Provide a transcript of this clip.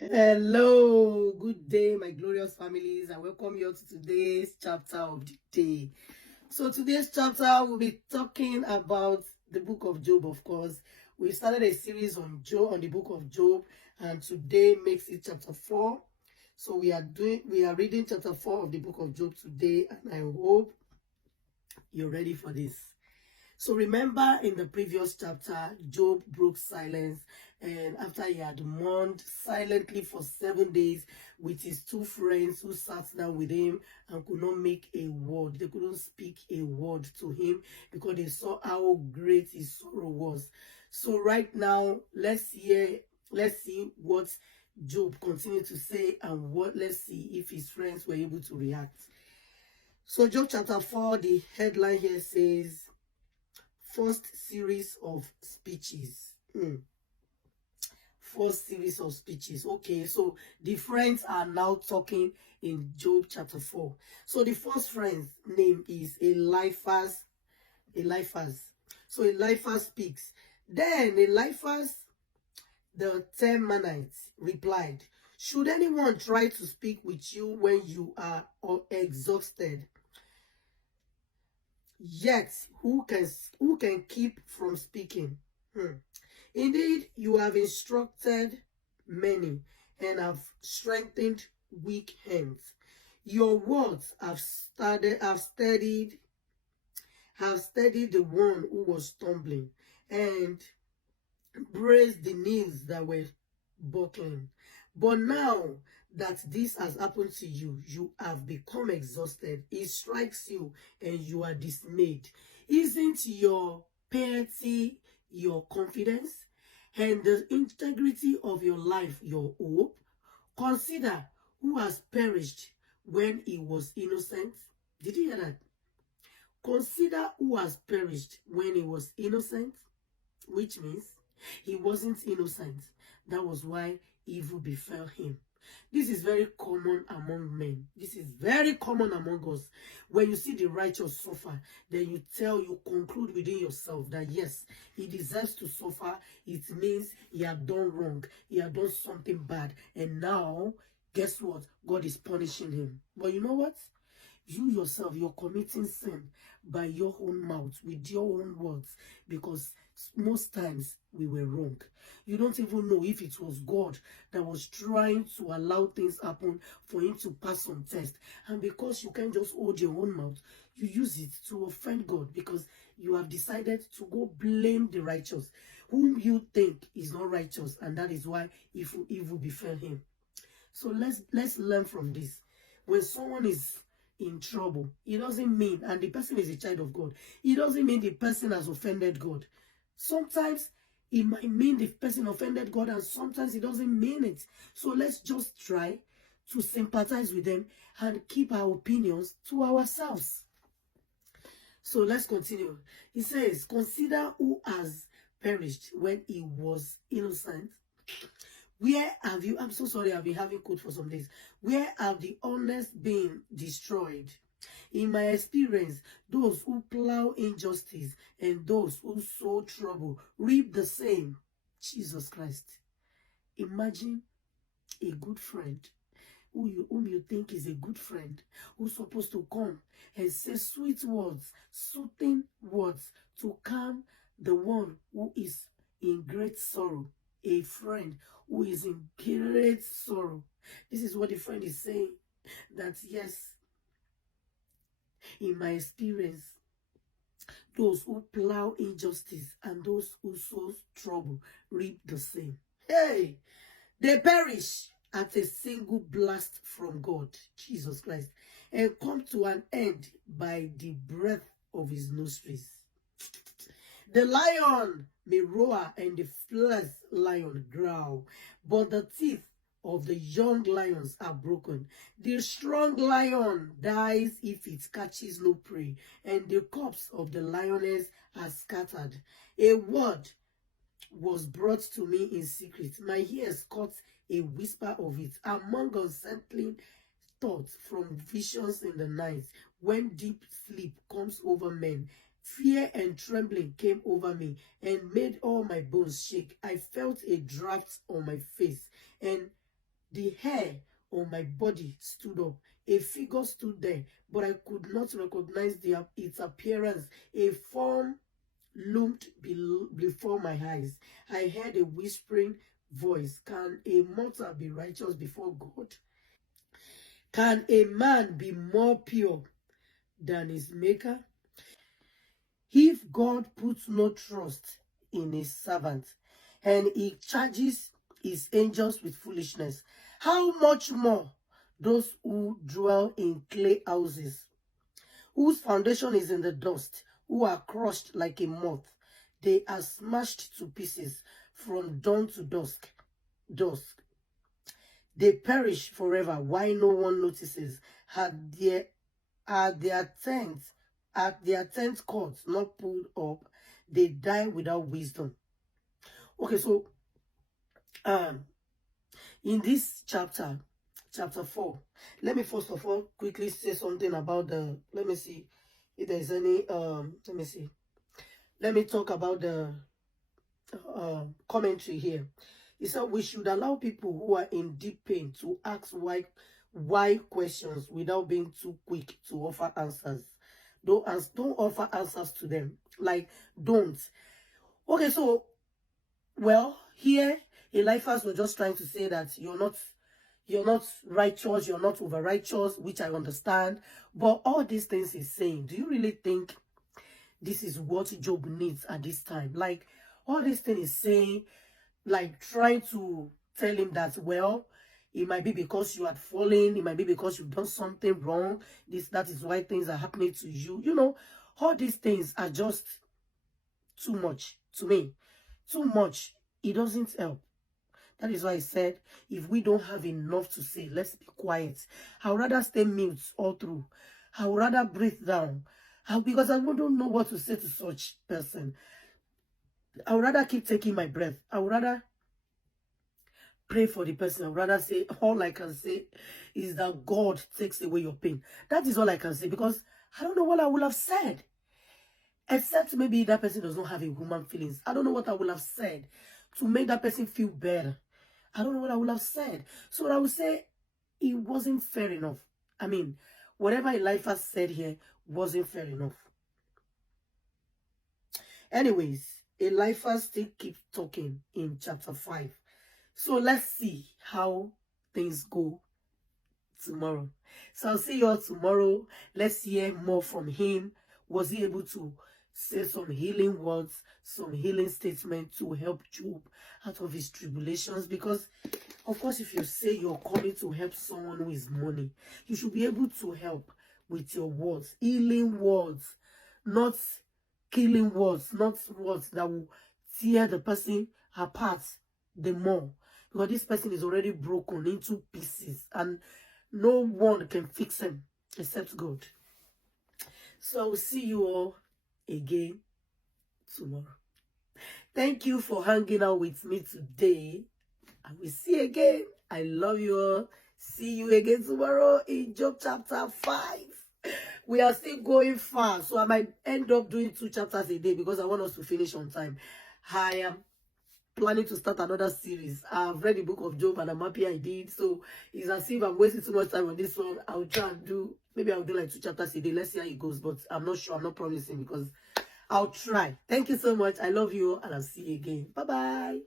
Hello, good day, my glorious families. I welcome you all to today's chapter of the day. So today's chapter, we'll be talking about the book of Job, of course. We started a series on Job, on the book of Job, and today makes it chapter 4. So we are reading chapter 4 of the book of Job today, and I hope you're ready for this. So remember in the previous chapter, Job broke silence, and after he had mourned silently for 7 days with his two friends who sat down with him and could not make a word. They couldn't speak a word to him because they saw how great his sorrow was. So right now, let's see what Job continued to say, and let's see if his friends were able to react. So Job chapter 4, the headline here says, first series of speeches. First series of speeches. Okay, so the friends are now talking in Job chapter 4. So the first friend's name is Eliphaz. So Eliphaz speaks. Then Eliphaz, the Temanite, replied, should anyone try to speak with you when you are exhausted? Yet, who can keep from speaking? Indeed, you have instructed many and have strengthened weak hands. Your words have steadied the one who was stumbling and braced the knees that were buckling. But now that this has happened to you, you have become exhausted. It strikes you and you are dismayed. Isn't your piety your confidence and the integrity of your life your hope? Consider who has perished when he was innocent. Did you hear that? Consider who has perished when he was innocent, which means he wasn't innocent. That was why evil befell him. This is very common among men. This is very common among us. When you see the righteous suffer, then you conclude within yourself that yes, he deserves to suffer. It means he had done wrong. He had done something bad. And now, guess what? God is punishing him. But you know what? You yourself, you're committing sin by your own mouth, with your own words, because most times we were wrong. You don't even know if it was God that was trying to allow things happen for him to pass some test. And because you can't just hold your own mouth, you use it to offend God because you have decided to go blame the righteous, whom you think is not righteous, and that is why evil befell him. So let's learn from this. When someone is in trouble, it doesn't mean, and the person is a child of God, it doesn't mean the person has offended God. Sometimes it might mean the person offended God, and sometimes it doesn't mean it. So let's just try to sympathize with them and keep our opinions to ourselves. So let's continue. He says, consider who has perished when he was innocent. Where have you, I'm so sorry, I've been having cold for some days. Where have the honest been destroyed? In my experience, those who plow injustice and those who sow trouble reap the same. Jesus Christ. Imagine a good friend whom you think is a good friend, who's supposed to come and say sweet words, soothing words to calm the one who is in great sorrow. A friend who is in great sorrow. This is what the friend is saying. That yes, in my experience, those who plow injustice and those who sow trouble reap the same. Hey, they perish at a single blast from God, Jesus Christ, and come to an end by the breath of his nostrils. The lion may roar and the fierce lion growl, but the teeth of the young lions are broken. The strong lion dies if it catches no prey, and the corpse of the lioness are scattered. A word was brought to me in secret. My ears caught a whisper of it among unsettling thoughts from visions in the night. When deep sleep comes over men, fear and trembling came over me and made all my bones shake. I felt a draft on my face, and The hair on my body stood up. A figure stood there, but I could not recognize its appearance. A form loomed before my eyes. I heard a whispering voice. Can a mortal be righteous before God? Can a man be more pure than his maker? If God puts no trust in his servant and he charges his angels with foolishness, how much more those who dwell in clay houses, whose foundation is in the dust, who are crushed like a moth? They are smashed to pieces from dawn to dusk. They perish forever. Why no one notices? Are their tents cords not pulled up? They die without wisdom. Okay, so um in this chapter 4, let me first of all quickly say something about let me see if there's any let me talk about the commentary here. It said we should allow people who are in deep pain to ask why questions without being too quick to offer answers. Don't offer answers to them. Like, don't. Okay, so, well, here Eliphaz was just trying to say that you're not righteous, you're not over righteous, which I understand. But all these things he's saying, do you really think this is what Job needs at this time? Like, all these things he's saying, like trying to tell him that, well, it might be because you had fallen, it might be because you've done something wrong, that is why things are happening to you. You know, all these things are just too much to me. Too much. It doesn't help. That is why I said, if we don't have enough to say, let's be quiet. I would rather stay mute all through. I would rather breathe down. Because I don't know what to say to such person. I would rather keep taking my breath. I would rather pray for the person. I would rather say, all I can say is that God takes away your pain. That is all I can say, because I don't know what I would have said. Except maybe that person does not have a human feelings. I don't know what I would have said to make that person feel better. I don't know what I would have said. So what I would say, it wasn't fair enough. I mean, whatever Eliphaz said here wasn't fair enough. Anyways, Eliphaz still keeps talking in chapter 5. So let's see how things go tomorrow. So I'll see you all tomorrow. Let's hear more from him. Was he able to say some healing words, some healing statements to help Job out of his tribulations? Because, of course, if you say you're coming to help someone who is mourning, you should be able to help with your words, healing words, not killing words, not words that will tear the person apart the more. Because this person is already broken into pieces and no one can fix him except God. So I will see you all again tomorrow. Thank you for hanging out with me today. I will see you again. I love you all. See you again tomorrow in Job chapter 5. We are still going fast, so I might end up doing 2 chapters a day because I want us to finish on time. I am planning to start another series. I've read the book of Job and I'm happy I did. So it's as if I'm wasting too much time on this one. I'll try and do, maybe I'll do like 2 chapters a day. Let's see how it goes. But I'm not sure. I'm not promising because I'll try. Thank you so much. I love you and I'll see you again. Bye-bye.